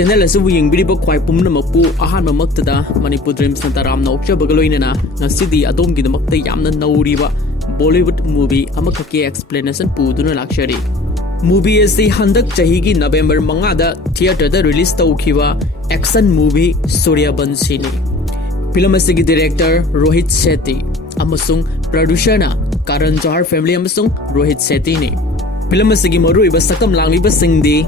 channel asu yengbiriba khwai pumnamakpu ahanmamaktada Manipur Dreams na taram nokchabagaloinana ngasidi adom gidamakta yamna nauriba Bollywood movie amakake explanation puduna lakshari movie asi handak chahi gi November 5 da theater da release tawkhiba action movie Sooryavanshi ni film asigi director Rohit Shetty amasung producer na Karan Johar family amasung Rohit Shetty ni film asigi maruiba sakam langliba singdi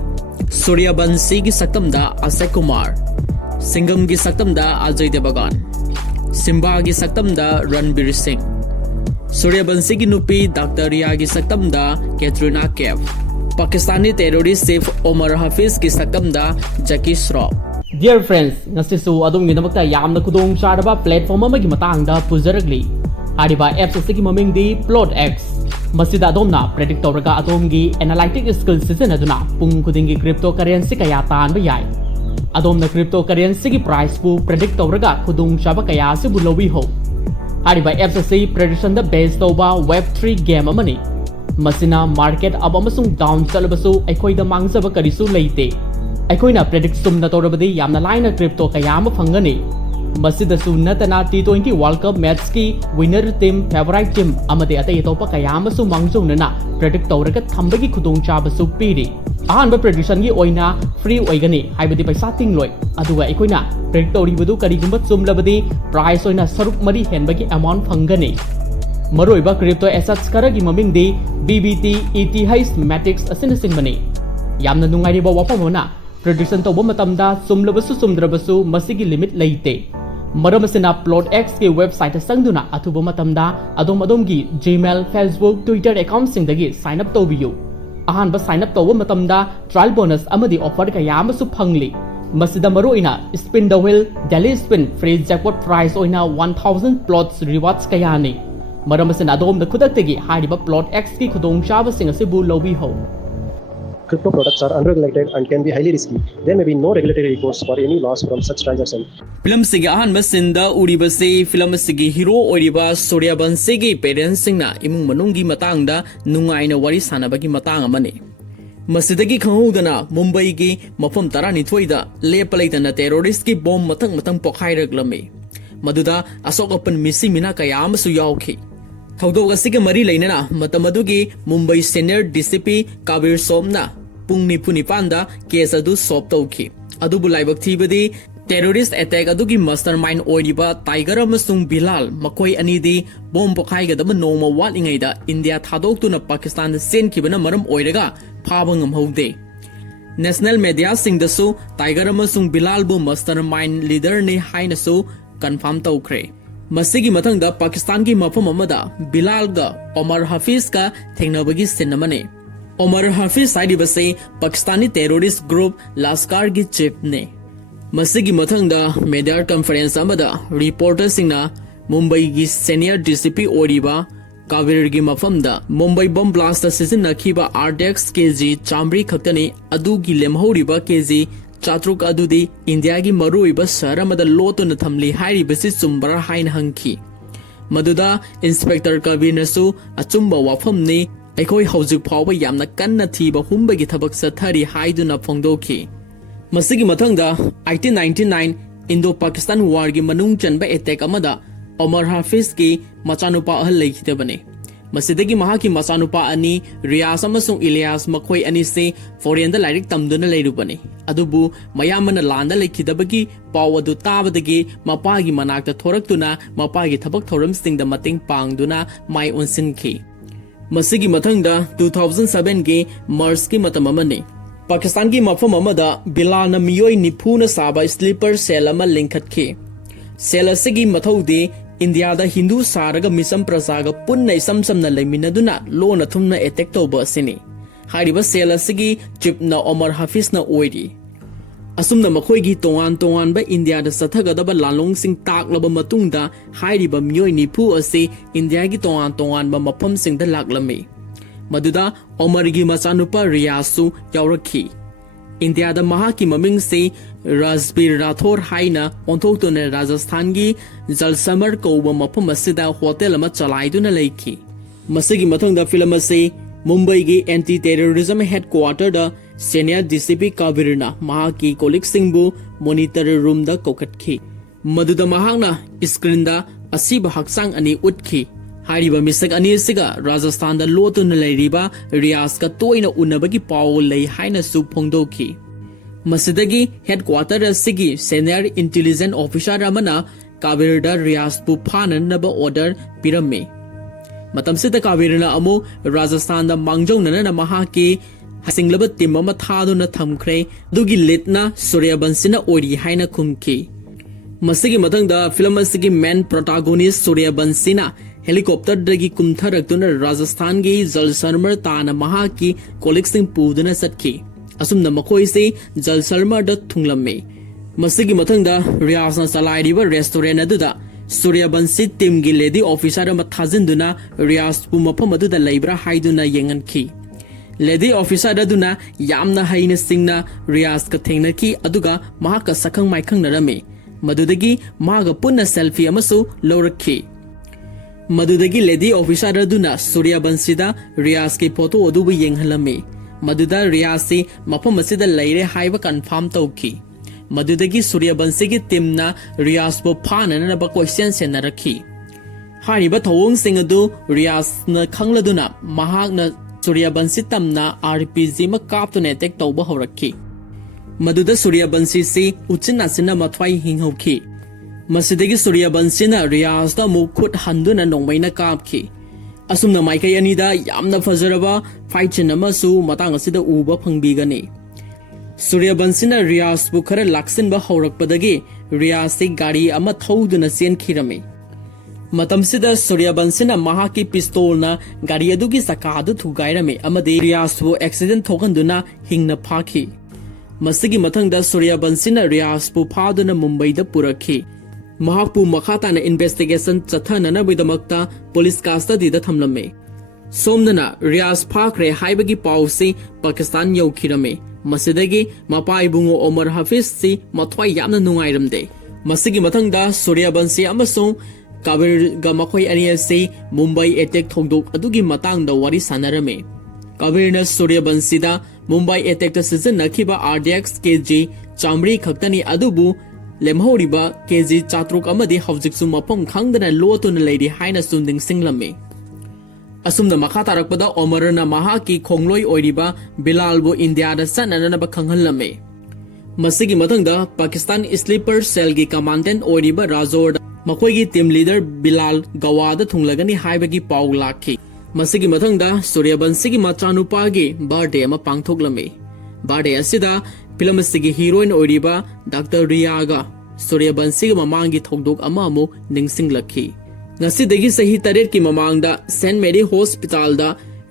Sooryavanshi gi sakam da Akshay Kumar Singham gi sakam da Ajay Devgan Simmba gi sakam da Ranveer Singh Sooryavanshi gi nupi Dr. Riya gi sakam da Katrina Kaif Pakistani terrorist Saif Omar Hafiz ki sakam da Jackie Shroff. Dear friends, ngasi su adom gi namakta yamna kudong charaba platform amagi matang da puzaragli. Hariba apps asigi maming di plotx. Masida adomna predict tawraga adom gi analytic skill season aduna pung kudingi cryptocurrency kaya tan ba yai. Adom na cryptocurrency gi price bu predict tawraga kudong chaba kaya se bulawi ho. Hariba apps asigi prediction da based tawba web3 game amani. Masina market ab amasung down chalabasu aikoida mangzaba karisu leite aikoina predict sumna torabadi yamna line crypto kayama phangani masida su natana T20 World Cup match ki winner team favorite team amade atai topa kayama su mangzunna predict toraga thambagi khudong chabasu piri ahanba prediction gi oina free oigani haibadi paisa tingloi aduga aikoina predict toribadu karigumba sumlabadi price oina saruk mari henbagi amount phangani Maroiba crypto assets karagi maming di BBT ETH Matrix asina singbani yamna nungairiba wafamona prediction tawba matamda sumlabasu sumdrabasu masigi limit leite maram asina plotx ki website sangduna athuba matamda adom gi Gmail Facebook Twitter account singdagi sign up tawbiyu ahanba sign up tawba matamda trial bonus amadi offer kayamasu phangli masida maroina spin the wheel daily spin free jackpot prize oina 1000 plots rewards kayani Maram asina adom na khudaktagi hariba plotx ki khudong chabasing asibu lobi ho Crypto products are unregulated and can be highly risky. There may be no regulatory recourse for any loss from such transactions. Film sigi ahan masinda uriba se film sigi hero oriba Sooryavanshi gi parents singna imung manunggi matangda nungaina wari sanabagi matang amani Masidagi khangudana Mumbai gi mafam 12 da lepalaitana terrorist ki bomb matang pokhairaglami Maduda asokapan missing mina kaya amasu yawki Thawdog asiga mari lainana matamadugi Mumbai senior DCP Veer Sooryavanshi pungni punipanda case adu solve tawki adubu laibak thibadi terrorist attack adugi mastermind oiriba Tiger amasung Bilal makoi anidi bomb pokhaigadaba noma walingaida India thadoktuna Pakistan senkibana maram oiraga phaba ngamhaude National media singdasu Tiger amasung Bilal bu mastermind leader ni hainasu confirm tawkhre masigi mathangda Pakistan gi mafam amada Bilal ga Omar Hafiz ka thengnabagi sinamane Omar Hafiz saidibase Pakistani terrorist group Laskar gi chief ne masigi mathangda media conference amada reporter singna Mumbai gi senior DCP oriba Kavir gi mafamda Mumbai bomb blast season nakhiba RDX kg chamri khaktani adu gi lemhoriba kg Chatruk adudi India gi maruiba saramada lotuna thamli hairi basi chumbara hain hangki Maduda Inspector Kavir nasu achumba wafamni aikoi haujuk phawba yamna kanna thiba humba gi thabak sathari haiduna phongdoki Masigi mathangda 1899 Indo-Pakistan war gi manung chanba attack amada Omar Hafiz ki machanupa ahal leikhidabani Masidagi mahaki machanupa ani Riyas amasung Ilyas makhoi ani se foreign da lairik tamduna leirubani adubu mayamana landa leikhidabagi paw adu tabadagi mapagi manakta thoraktuna mapagi thabak thoram singda mating pangduna mai onsinki Masigi mathangda 2007 gi Mars ki matam amani Pakistan ki mafam amada Bilal na miyoi nipuna saba sleeper cell ama linkhatkhi cell asigi mathaude India da Hindu saraga misam prasaga punna samsamna leiminaduna lona thumna attack tawba asini hariba cell asigi chipna Omar Hafiz na oiri asumna makhoi gi tongan ba India da sathagadaba lalong sing taklaba matungda hariba miyoi nipu ase India gi tongan ba mafam sing da laklami maduda Omar gi machanupa Riyasu yaurakhi India da mahaki maming se Razbir Rathor haina onthokutuna Rajasthan gi Jalsamar kouba mafam asida hotel ama chalaiduna leikhi masigi mathangda film ase Mumbai gi anti terrorism headquarter da senior DCP Kabirna mahaki colleague Singhbu monitor room da kokatki maduda mahangna screen da asiba haksang ani utki hariba misak ani siga Rajasthan da lotun leiriba Riaz ka toina unabagi paw lei haina su phongdoki masidagi headquarter asigi senior intelligence officer ramana Kabirda Riaz pu phanan naba order pirame matamsida Kabirna amu Rajasthan da mangjona na mahaki hasinglaba tim ama thaduna thamkhre dugi litna Sooryavanshi na ori haina khumki masigi mathangda film asigi main protagonist Sooryavanshi na helicopter dagi kumtharaktuna Rajasthan gi jalsarmar tana mahaki colleague sing puduna satki asumna makhoi se jalsarmar da thunglamme masigi mathangda Riaz na salairiba restaurant aduda Sooryavanshi team gi lady officer ama thajinduna Riaz pu mafam aduda leibra haiduna yenganki lady officer aduna yamna haina singna Riaz ka thengnaki aduga mahaka sakhang maikhang narame madudagi maga punna selfie amasu lawrakhi madudagi lady officer aduna Sooryavanshi da Riaz ki photo adubu yenghalame maduda Riaz se mafam asida leire haiba confirm tawki madudagi Sooryavanshi ki teamna Riaz po phanana ba question senarakhi hariba thawong sing adu Riaz na khangladuna mahakna Sooryavanshi tamna RPG ma kaptune attack tawba horakhi maduda Sooryavanshi se uchina sina mathwai hinghokhi masidagi Sooryavanshi na Riaz da mukhut handuna nongmaina kapki asumna maikai ani da yamna fajaraba fight chin amasu matang asida uba phangbigani Sooryavanshi na Riaz bu khara laksin ba horakpadagi Riaz se gari ama thauduna sen khirame matamsida Sooryavanshi na mahaki pistol na gari adugi sakadu thugairame amade Riaz bu accident thokanduna hingna phaki masigi mathangda Sooryavanshi na Riaz bu phaduna Mumbai da purakhi mahakpu makhata na investigation chathana na bidamakta police custody da thamlame somdana Riaz phakre haibagi pause Pakistan yaukhirame masidagi mapai bungo Omar Hafiz si mathwai yamna nungairamde masigi mathangda Sooryavanshi amasung Kabir ga makhoi ani ase Mumbai attack thongdok adugi matang da wari sanarame Kabir na Sooryavanshi da Mumbai attack ta season nakhiba RDX KG chamri khaktani adubu lemhoriba KG chatruk amadi hawjiksu mapam khangdana lotun leidi haina sunding singlame asumna makha tarakpada Omarna mahaki khongloi oiriba Bilal bu India da sanana ba khanghalame masigi mathangda Pakistan sleeper cell gi commandant oiriba Razor makoigi team leader Bilal Gawada thunglagani haibagi paw lakhi masigi mathangda Sooryavanshi gi machanupa gi birthday ama pangthoklame birthday asida film asigi heroine oiriba Dr. Riyaga Sooryavanshi gi mamangi thokdok ama amu ningsinglakhi ngasidagi sahi taret ki mamangda St. Mary Hospital da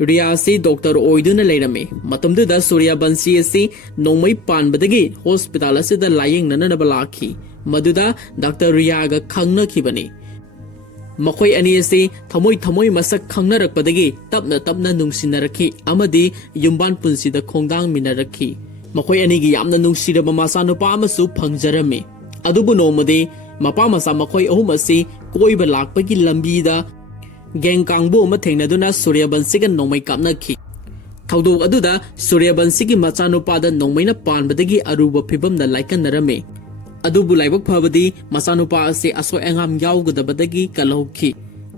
Riyazi Dr. Oiduna leirame matamdu da Sooryavanshi asi nongmai panbadagi hospital asida layeng nanana balakhi maduda Dr. Riyaga khangna khibani makhoi ani ase thamoi masak khangna rakpadagi tapna nungsinnarakhi amadi yumban punsida khongdang minarakhi makhoi ani gi yamna nungsiraba masanupa amasu phangjarame adubu nomade mapa masa makhoi ahum ase koiba lakpagi lambida geng kangbu ma thengnaduna Sooryavanshi ga nongmai kapnakhi thawdok aduda Sooryavanshi gi machanupa da nongmaina panbadagi aruba phibamda laikannarame adubu laibak phabadi masanupa ase aso engam yaugadabadagi kalhokhi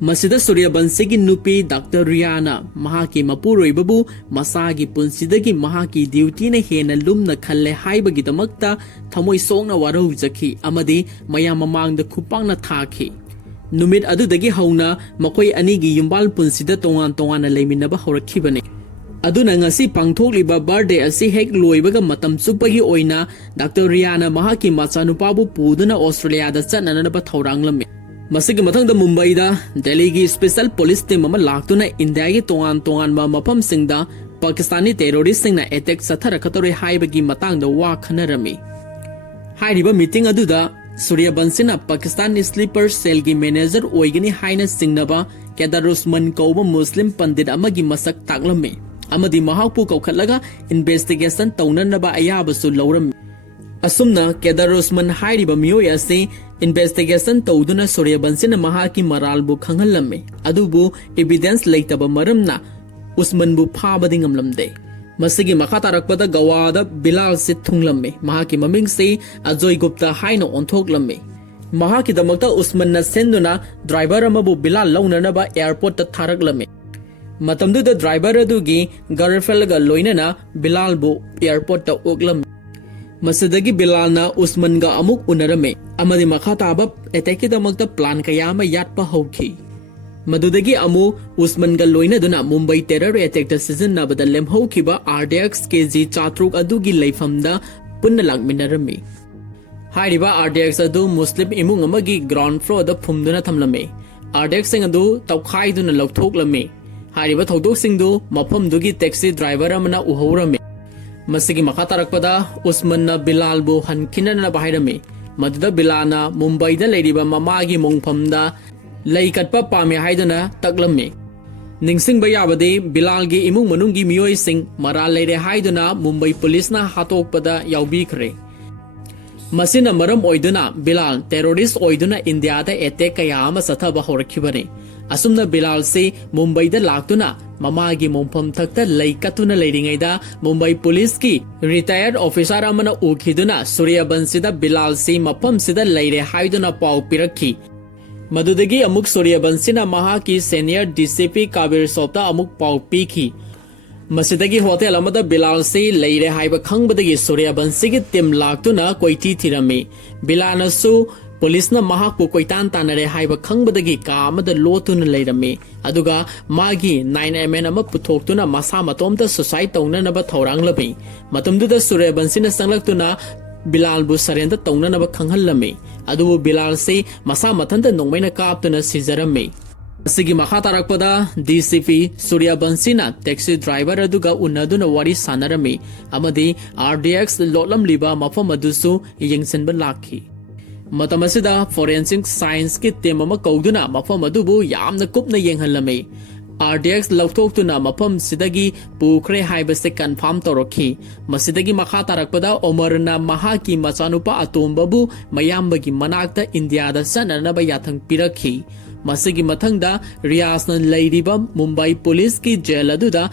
masida Sooryavanshi gi nupi Dr. Riana mahaki mapuroibabu masagi punsidagi mahaki duty na hena lumna khalle haibagi damakta thamoi songna warau jakhi amadi mayam mamangda khupangna thakhi numit adudagi hauna makoi anigi yumbal punsida tongan leiminaba horakhibane aduna ngasi pangthokliba birthday asi hek loibaga matam chupagi oina Dr. Riana mahaki machanupa bu puduna Australia da chananaba thoranglamme masigi mathangda Mumbai da Delhi gi special police team ama laktuna India gi tongan ma mafam singda Pakistani terrorist singna attack sathara khatore haibagi matangda wa khanarami hairiba meeting aduda Sooryavanshi na Pakistan sleeper cell gi manager oigani haina singnaba Kedarusman kauba Muslim pandit amagi masak taklamme amadi mahakpu kaukhatlaga investigation taunanaba ayabasu lawram asumna Kedarusman hairiba miyoi ase investigation tauduna Sooryavanshi na mahaki maralbu khanghallamme adubu evidence leitaba maramna Usman bu phabadi ngamlamde मसिगी मखा तारकपदा गवादा बिलाल से थुंगलम्मे महाकी ममिंग से Ajay Gupta हाइनो ओंथोकलम्मे महाकी दमकता Usman सेंदुना driver अमबु Bilal लौननबा airport ता थारकलम्मे मतमदुदा driver अदुगी girlfriend गा लोइनना बिलाल बु airport ता ओकलम्मे मसिदगी बिलालना उस्मान गा अमुक उनरमे अमदि मखा ताबा एटेकी दमकता प्लान कयामा यातपा हौखी मदुदगी अमु उस्मान गा लोइनदुना मुंबई टेरर अटैक दा सिजननबदा लेमहौखिबा RDX KG 4 अदुगी लेफमदा पुन्ना लाकमिनरमे हाइरिबा RDX अदु मुस्लिम इमुंग अमगी ग्राउंड फ्लोर दा फुमदुना थमलमे RDX सिंग अदु तौखाइदुना लौथोकलमे हाइरिबा थौदोक सिंगदु मफमदुगी टैक्सी ड्राइवर अमना उहौरमे मसिगी मखा तारकपदा उस्मान बिलाल बु हनखिनना बाहिरमे मदुदा बिलाना मुंबई दा लेरिबा ममागी मोंगफमदा लैकटपा पामे हाइदुना तकलमे निंगसिंगबा याबदे बिलाल गे इमुंग मनुंगी मियोय सिंग मरा लेरे हाइदुना मुंबई पुलिसना हातोकपदा यावबीखरे मसिना मरम ओइदुना बिलाल टेररिस्ट ओइदुना इंडिया दा अटैक कया अमा सथबा होरखिबने असुमना बिलाल से मुंबई दा लाक्तुना ममागी मोंफम थक्ता लैकतुना लेरिंगैदा मुंबई पुलिस की रिटायर्ड ऑफिसर अमना उखिदुना सूर्यवंशी दा बिलाल से मफम सिदा लैरे हाइदुना पाउ पिरखी मदुदगी अमुक सूर्यवंशीना महाकी सीनियर DCP काबीर सोप्ता अमुक पाउ पीखी मसिदगी होटल अमदा बिलाल से लैरे हाइबा खंगबदगी सूर्यवंशी टीम लाक्तुना कोइती थिरमे बिलालनसु पुलिसना महाकु कोइतान तानरे हाइबा खंगबदगी का अमदा लोतुना लैरमे अदुगा मागी 9mm अमा पुथोक्तुना मसा मतोमता सुसाइड तौननबा थौरांगलबे मतुमदुदा सूर्यवंशीना संगलक्तुना बिलाल बु सरेंदा तौननबा खंगहल्लमे अदुबु बिलाल से मसा मथंदा नोंमैना कापतुना सिजरमे असिगी मखा तारकपदा DCP सूर्यवंशीना टैक्सी ड्राइवर अदुगा उन्नदुना वारी सानरमे अमदी RDX लोटलमलिबा मफम अदुसु यंगसनबा लाखी मतमसिदा फोरेंसिक साइंस की टीम अमा कौदुना मफम अदुबु यामना कुपना येंगहल्लमे RDX लौथोक्तुना मफम सिदगी पुखरे हाइबसे कन्फर्म तौरखी मसिदगी मखा तारकपदा ओमरना महाकी मचानुपा अतोम्बबु मयाम्बगी मनाक्ता इंडियादा सननबा याथंग पिरखी मसिगी मथंगदा रियासना लैरिबा मुंबई पुलिस की जेल अदुदा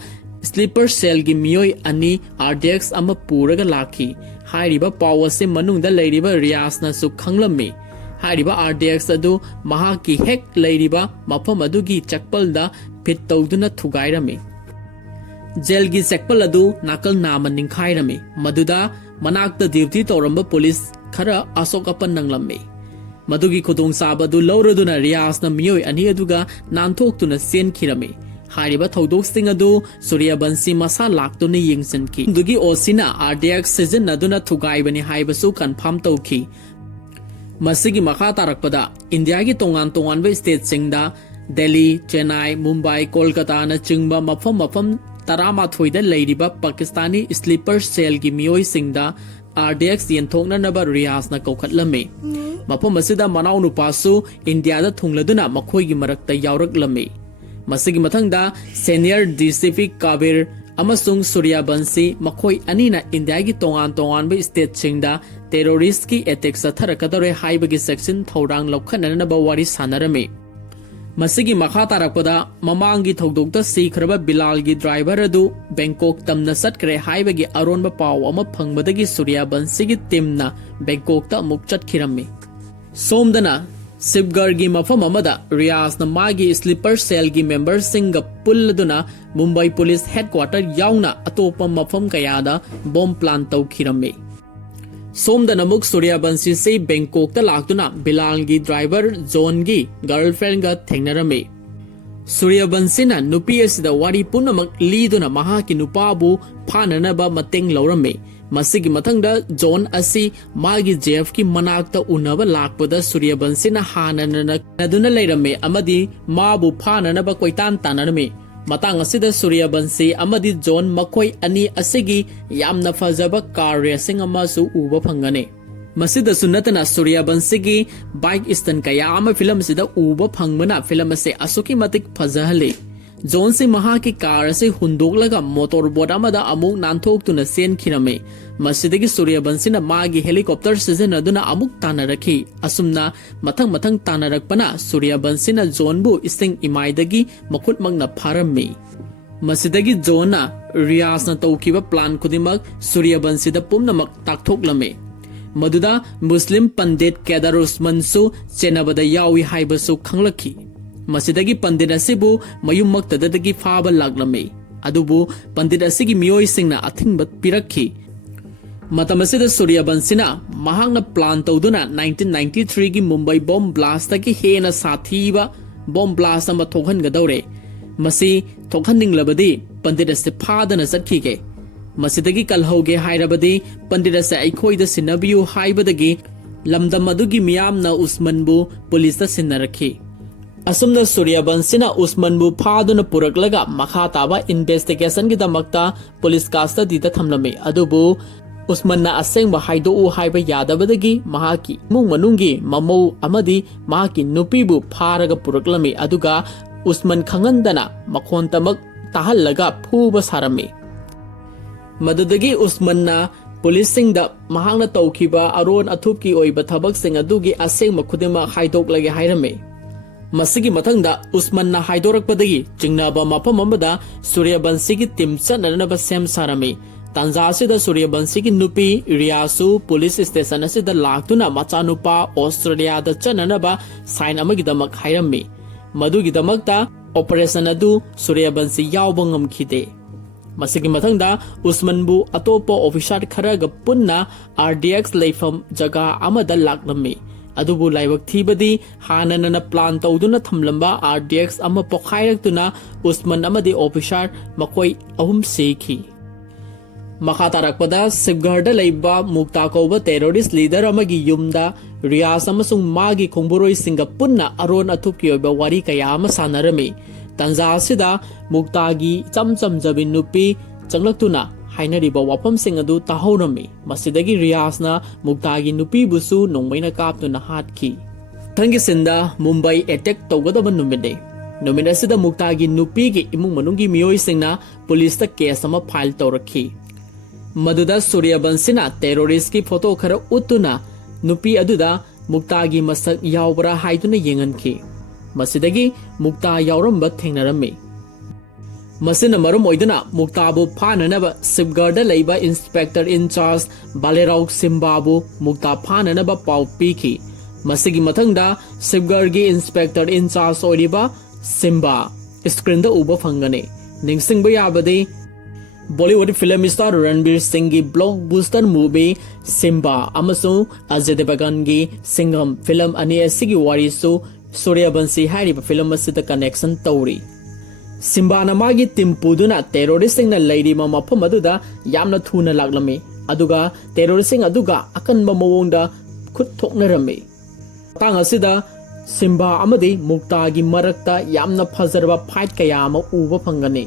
स्लीपर सेल की मियोय अनि RDX अमा पुरगा लाखी हाइरिबा पावसे मनुंगदा लैरिबा रियासना सु खंगलमे हाइरिबा RDX अदु महाकी हेक लैरिबा मफम अदुगी चकपलदा फिट तौदुना थुगाइरमे जेल की चकपल अदु नाकल नाम निंखाइरमे मदुदा मनाक्ता ड्यूटी तौरंबा पुलिस खरा असोकपन नंगलमे मदुगी खुदोंग साबदु लौरदुना रियासना मियोय अनि अदुगा नानथोक्तुना सेनखिरमे हारिबा थौदोक्सिंग अदु सूर्यवंशी मसा लाक्तुना येंगसनखी दुगी ओसिना RDX सीजन नदुना थुगाइबनि हाइबसु कन्फर्म तौखी मसिगी मखा तारकपदा इंडिया की तोंगान तोंगानबा स्टेट सिंगदा दिल्ली चेन्नई मुंबई कोलकाता न चिंगबा मफम 13 लैरिबा पाकिस्तानी स्लीपर सेल की मियोय सिंगदा RDX येंथोकननबा रियासना कौखटलमे मफम असिदा मनाव नुपासु इंडियादा थुंगलदुना मखोयगी मरक्ता यावरकलमे मसिगी मथंगदा सीनियर DCP काबीर अमसुंग सूर्यवंशी मखोय अनीना इंडिया की तोंगान स्टेट सिंगदा टेररिस्ट की अटैक सथरकदरे हाइबगी सेक्शन थौरांग लौखननबा वारी सानरमे मसिगी मखा तारकपदा ममांगी थौदोक्ता सीखरबा बिलाल की ड्राइवर अदु बैंकॉक तमना सटकरे हाइबगी अरोनबा पाव अमा फंगबदगी सूर्यवंशी की टीमना बैंकॉकता अमुक चटखिरमे सोमदना सिबगर की मफम अमदा रियासना मागी स्लीपर सेल की मेंबर सिंग पुल्लदुना मुंबई पुलिस हेडक्वार्टर याउना अतोपा मफम कयादा बॉम्ब प्लान तौखिरमे सोमदना मुक सूर्यवंशी से बैंकॉक लाक्तुना बिलाल की ड्राइवर जोन की गर्लफ्रेंड गा थेंगनरमे सूर्यवंशीना नुपी असिदा वारी पुनमक लीदुना महाकी नुपाबु फाननबा मतेंग लौरमे मसिगी मथंगदा जोन असी मागी जेफ की मनाक्ता उनबा लाक्पदा सूर्यवंशीना हाननना लैरमे अमदी माबु फाननबा कोइतान तानरमे मतंग असिदा सूर्यवंशी अमदी जोन मखोय अनि असिगी यामना फजबा कार रेसिंग अमासु उबा फंगने मसिदा सुन्नतना सूर्यवंशी की बाइक स्टन कया अमा फिल्म सिदा उबा फंगमना फिल्म से असुकी मतिक फजहले जोन से महा की कार से हुंदोकलगा मोटर बोट अमदा अमुक नानथोक्तुना सेनखिरमे मसिदगी सूर्यवंशीना मागी हेलीकॉप्टर सिजनदुना अमुक तानरखी असुमना मथंग तानरकपना सूर्यवंशीना जोनबु इसिंग इमाइदगी मखुटमंगना फारम्मे मसिदगी जोना रियाजना तौखिबा प्लान खुदिमक सूर्यवंशीदा पुमनमक ताकथोकलमे मदुदा मुस्लिम पंडित केदार उस्मानसु चेनाबदा यावी हाइबसु खंगलखि मसिदगी पंडित असिबु मयुमक्तदगी फाबा लागलमे अदुबु पंडित असिगी मियोइसिंगना अथिंगबा पिरखि मतमसिदा सूर्यवंशीना महांगना प्लान तौदुना 1993 की मुंबई बॉम्ब ब्लास्ट की हेना साथीबा बॉम्ब ब्लास्ट अमा थोखनगदौरे मसी थोखननिंगलबदी पंडित असे फादना चटखिगे मसिदगी कलहौगे हाइरबदी पंडित असे अखोइदा सिनबियु हाइबदगी लमदम अदुगी मियामना उस्मानबु पुलिसदा सिन्नरखि असुमना सूर्यवंशीना उस्मानबु फादुना पुरकलगा मखा ताबा इन्वेस्टिगेशन की दमकता पुलिस कस्टडीदा थमलमे अदुबु उस्मानना असेंबा हाइदोउ हाइबा यादबदगी महाकी मुंग मनुंगी ममौ अमदी महाकी नुपीबु फारगा पुरकलमे अदुगा उस्मान खंगंदना मखोन तमक ताहल्लगा फूबा सारमे मदुदगी उस्मानना पुलिस सिंगदा महांगना तौखिबा अरोन अथुपकी ओइबा थबकसिंग अदुगी असेंबा खुदिमा हाइदोकलगे हाइरमे मसिगी मथंगदा उस्मानना हाइदोरकपदगी चिंगनाबा मफम अमदा सूर्यवंशीगी टीम चननबा सेम सारमे तांजासिदा सूर्यवंशीगी नुपी रियासु पुलिस स्टेशन असिदा लाक्तुना मचानुपा ऑस्ट्रेलियादा चननबा साइन अमगिदमक हाइरमे मदुगिदमकता ऑपरेशन अदु सूर्यवंशी यावबा ngamkhide मसिगी मथंगदा उस्मानबु अतोपा ऑफिसर खरगा पुन्ना RDX लेफम जगह अमदा लाक्लमे अदुबु लाइवक थीबदी हाननना प्लान तौदुना थमलंबा RDX अमा पोखाइरक्तुना उस्मान अमदी ऑफिसर मकोई अहुम सेखि मखा तारकपदा सिपगढ़दा लेबा मुक्ता कौबा टेररिस्ट लीडर अमगी युमदा रियास अमसुंग मागी खोंबुरोई सिंगा पुन्ना अरोन अथुपकी ओइबा वारी कया अमा सानरमे तंजासिदा मुक्तागी चमचम जबिन नुपी चंगलक्तुना हाइनरिबा वाफम सिंग अदु ताहौरमे मसिदगी रियासना मुक्तागी नुपी बुसु नोंमैना कापतुना हाटखि थंगी सिंदा मुंबई अटैक तौगदबा नुमिदे नुमिनसिदा मुक्तागी नुपीगी इमुंग मनुंगी मियोई सिंगना पुलिसता केस अमा फाइल तौरखि मदुदा सूर्यवंशीना टेररिस्ट की फोटो खरा उतुना नुपी अदुदा मुक्तागी मसक यावबरा हाइदुना येंगनखि मसिदगी मुक्ता यावरंबा थेंगनरमे मसिना मरम ओइदुना मुक्ताबु फाननबा सिपगढ़दा लेबा इंस्पेक्टर इंचार्ज बालेराव सिम्बाबु मुक्ता फाननबा पाउ पीखि मसिगी मथंगदा सिपगढ़गी इंस्पेक्टर इंचार्ज ओइरिबा सिम्बा स्क्रीन दा उबा फंगने निंगसिंगबा याबदे Bollywood film star Ranveer Singh की ब्लॉकबस्टर मूवी सिम्बा अमसुंग अजय देवगन की सिंघम फिल्म अनी असिगी वारिसु सूर्यवंशी हाइरिबा फिल्म असिदा कनेक्शन तौरी सिम्बाना मागी टीम पुदुना टेररिस्ट सिंगना लेरिबा मफम अदुदा यामना थुना लागलमे अदुगा टेररिस्ट सिंग अदुगा अकनबा मवोंगदा खुद थोकनरमे तांग असिदा सिम्बा अमदी मुक्तागी मरकता यामना फजरबा फाइट कया अमा उबा फंगने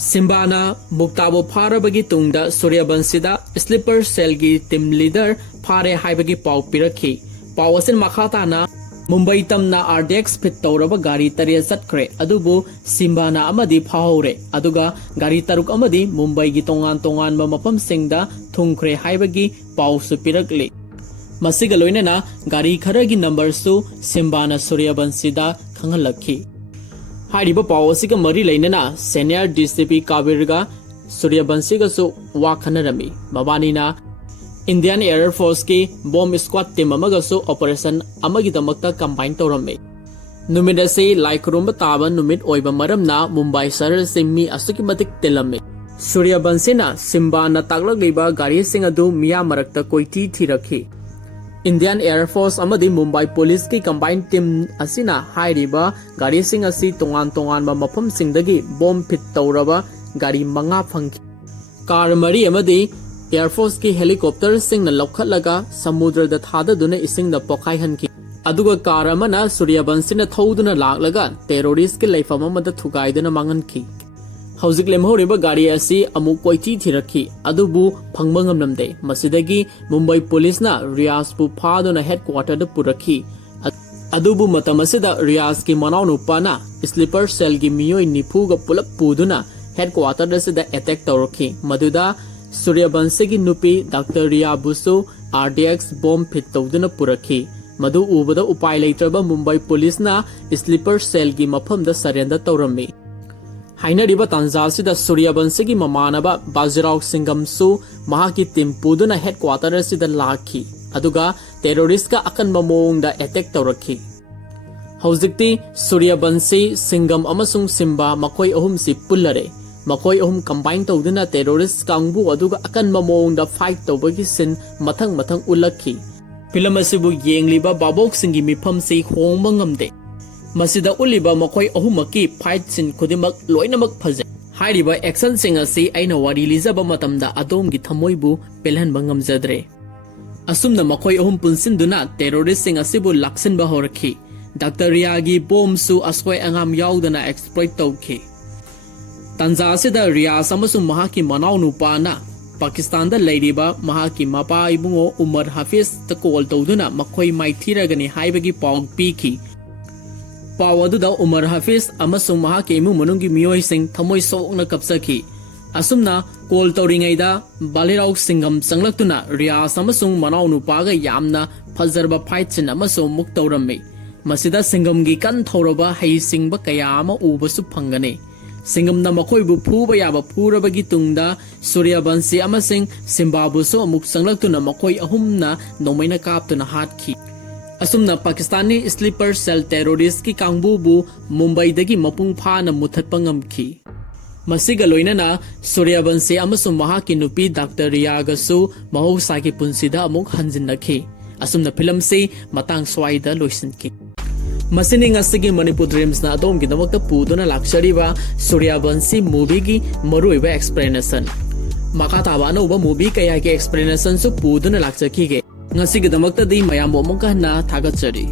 सिम्बाना मुक्ताबु फारबगी तुंगदा सूर्यवंशीदा स्लीपर सेल की टीम लीडर फारे हाइबगी पाउ पिरखि पाउ असिन मखाताना मुंबई तमना RDX फिट तौरबा गाड़ी तरे चटख्रे अदुबु सिम्बाना अमदी फाहौरे अदुगा गाड़ी तरुक अमदी मुंबई की तोंगान तोंगान मफम सिंगदा थुंख्रे हाइबगी पाउसु पिरकले मसिगा लोइनना गाड़ी खरगी नंबर सु सिम्बाना सूर्यवंशीदा खंगलखि हाइरिबा पाउ असिगा मरी लेनना सीनियर DCP काबिरगा सूर्यवंशीगसु वाखनरमी मबानीना इंडियन एयर फोर्स की बॉम्ब स्क्वाड टीम अमगसु ऑपरेशन अमगिदमक्ता कंबाइन तौरमे नुमिदसे लाइकरुम ताबा नुमिद ओइबा मरमना मुंबई शहर सिमी असुकी मतिक तिलमे सूर्यवंशीना सिम्बाना तागलगलिबा गाड़ी सिंग अदु मिया मरक्ता कोइती थिरखि इंडियन एयर फोर्स अमदी मुंबई पुलिस की कंबाइन टीम असिना हाइरिबा गाड़ी सिंग असि तोंगान तोंगान मफम सिंगदगी बॉम्ब फिट तौरबा गाड़ी मंगा फंखि कार मरी अमदी एयर फोर्स की हेलीकॉप्टर सिंगना लौखटलगा समुद्रदा थाददुना इसिंगदा पोखाइहनखि अदुगा कार अमना सूर्यवंशीना थौदुना लाक्लगा टेररिस्ट की लेफम अमदा थुगाइदुना मांगनखि हौजिक लेमहौरिबा गाड़ी असी अमुक कोइची थिरखि अदुबु फंगबा ngamlamde मसिदगी मुंबई पुलिसना रियासबु फादुना हेडक्वार्टर पुरखि अदुबु मतम असिदा रियास की मनाव नुपाना स्लीपर सेल की मियोय निफुगा पुलप पुदुना हेडक्वार्टर असिदा अटैक तौरखि मदुदा सूर्यवंशी की नुपी डॉक्टर रिया बुसु RDX बॉम्ब फिट तौदुना पुरखि मदु उबदा उपाय लेत्रबा मुंबई पुलिसना स्लीपर सेल की मफमदा सरेंडर तौरम्मी हाइनरिबा तांजासिदा सूर्यवंशी ममानबा बाजीराव सिंघमसु महाकी टीम पुदुना हेडक्वार्टर असिदा लाखी अदुगा टेररिस्ट का अकनबा मोंगदा अटैक तौरखी हौजिक्ति सूर्यवंशी सिंघम अमसुंग सिम्बा मखोय अहुमसि पुल्लरे मखोय अहुम कंबाइन तौदुना टेररिस्ट कांगबु अदुगा अकनबा मोंगदा फाइट तौबगी सिन मथंग मथंग उल्लखी फिल्म असिबु येंगलिबा बाबोक सिंगी मिफमसि होंबा ngamde मसिदा उलिबा मखोय अहुमकी फाइट सिन खुदिमक लोइनमक फजे हाइरिबा एक्शन सिंग असि आइना वारी लिजबा मतमदा अदोमगी थमोइबु पेलहनबा ngamjadre असुमना मखोय अहुम पुनसिनदुना टेररिस्ट सिंग असिबु लाक्सिनबा होरखी डॉक्टर रियागी बोमसु अस्कोय अंगाम याउदना एक्सप्लॉइट तौखी तंजासिदा रियास अमसुंग महाकी मनाव नुपाना पाकिस्तान दा लेरिबा महाकी मपा इबुंगो उमर हाफिज त कॉल तौदुना मखोय माइथीरगनी हाइबगी पाउ पीखी पावदुदा उमर हाफिज अमसुंग महाकी इमु मनुंगी मियोइसिंग थमोय सोकना कपसखी असुमना कॉल तौरिंगैदा बालिराव सिंघम संगलक्तुना रियास अमसुंग मनाव नुपागा यामना फजरबा फाइट सिन अमसो मुक तौरम्मे मसिदा सिंघमगी कन थौरबा हैसिंगबा कया अमा उबसु फंगने सिंघमना मखोयबु फुबा याबा फुरबगी तुंगदा सूर्यवंशी अमसिंग सिम्बाबुसो अमुक संगलक्तुना मखोय अहुमना नोमैना कापतुना हाटखी असुमना पाकिस्तानी स्लीपर सेल टेररिस्ट की कांगबुबु मुंबई दगी मपुंग फाना मुथतपा ngamखी मसिगा लोइनना सूर्यवंशी अमसुंग महाकी नुपी डॉक्टर रियागसु महौसाकी पुंसिदा अमुक हंजिनखी असुमना फिल्म से मतंग स्वाइदा लोइसनखी मसिनिंग असगी मणिपुर ड्रीम्स ना अदोम की दमकता पुदुना लाक्चरीबा सूर्यवंशी मूवी की मरुइबा एक्सप्लेनेशन मकाताबा अनौबा मूवी कया के एक्सप्लेनेशन सु पुदुना लाक्चखीगे ngasiga damakta di mayam mo ka na thagachari